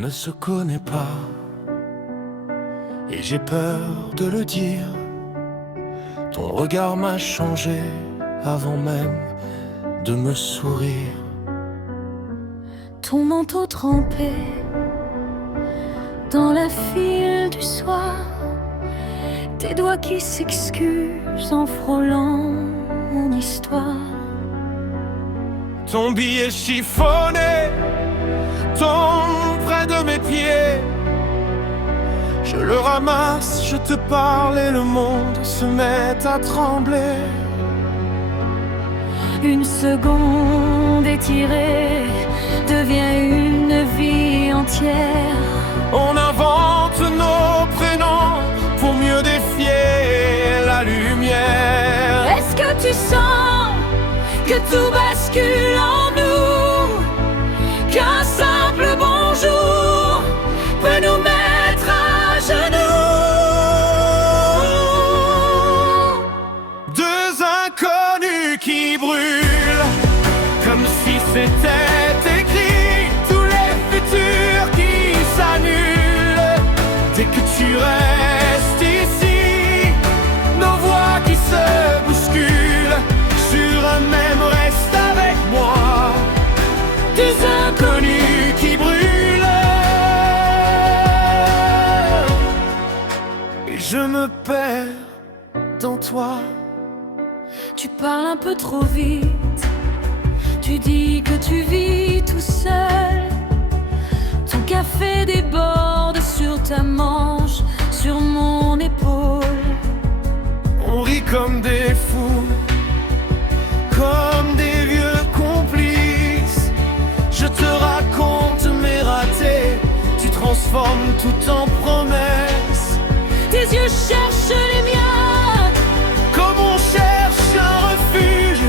ne se connaît pas, et j'ai peur de le dire. Ton regard m'a changé avant même de me sourire. Ton manteau trempé dans la file du soir, tes doigts qui s'excusent en frôlant mon histoire. Ton billet chiffonné tombe près de mes pieds. Je le ramasse, je te parle et le monde se met à trembler. Une seconde étirée devient une vie entière. On invente nos prénoms pour mieux défier la lumière. Est-ce que tu sens que tout bascule en nous, qu'un simple bonjour peut nous mettre à genoux? Deux inconnus qui brûlent comme si c'était écrit. Tous les futurs qui s'annulent dès que tu restes ici. Nos voix qui se bousculent sur un même reste avec moi. Deux inconnus qui brûlent, et je me perds dans toi. Tu parles un peu trop vite, tu dis que tu vis tout seul. Ton café déborde sur ta manche, sur mon épaule. On rit comme des fous, comme des vieux complices. Je te raconte mes ratés, tu transformes tout en promesses. Tes yeux cherchent les miens, Comme on cherche un refuge,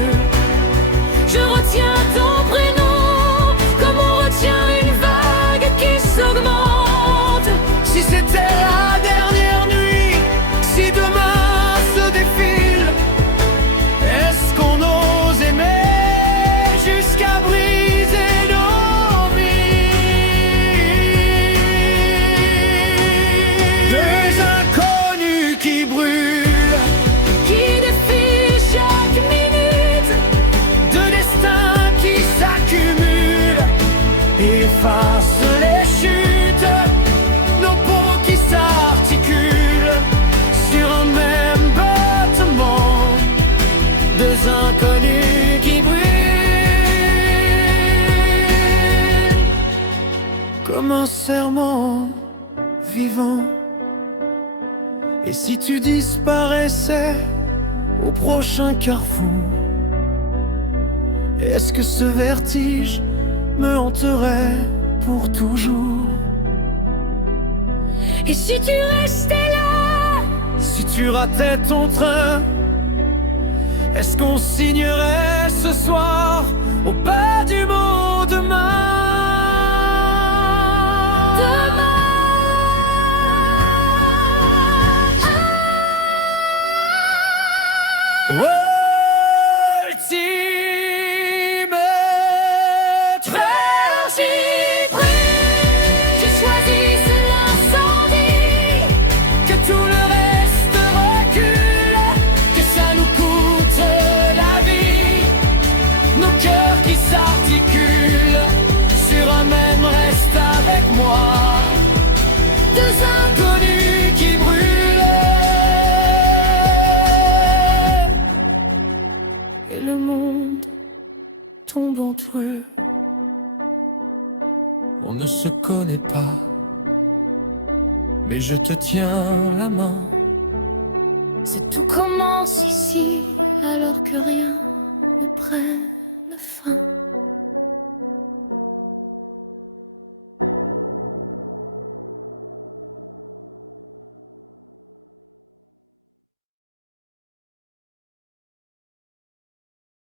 je retiens ton prénom, comme on retient une vague qui s'augmente. si c'était la dernière nuit, si demain se défile, est-ce qu'on ose aimer jusqu'à briser nos vies? Deux inconnus qui brûlent, Qui défie chaque minute, deux destins qui s'accumulent, effacent les chutes, nos peaux qui s'articulent sur un même battement. Deux inconnus qui brûlent comme un serment vivant. Et si tu disparaissais au prochain carrefour, est-ce que ce vertige me hanterait pour toujours? et si tu restais là, Si tu ratais ton train, est-ce qu'on signerait ce soir au bas du mot demain? Ultime tragique, tu choisis l'incendie, que tout le reste recule, que ça nous coûte la vie. Nos cœurs qui s'articulent sur un même reste avec moi. Deux inconnus qui brûlent, et le monde tombe entre eux. On ne se connaît pas, mais je te tiens la main. c'est tout commence ici, alors que rien ne prenne fin.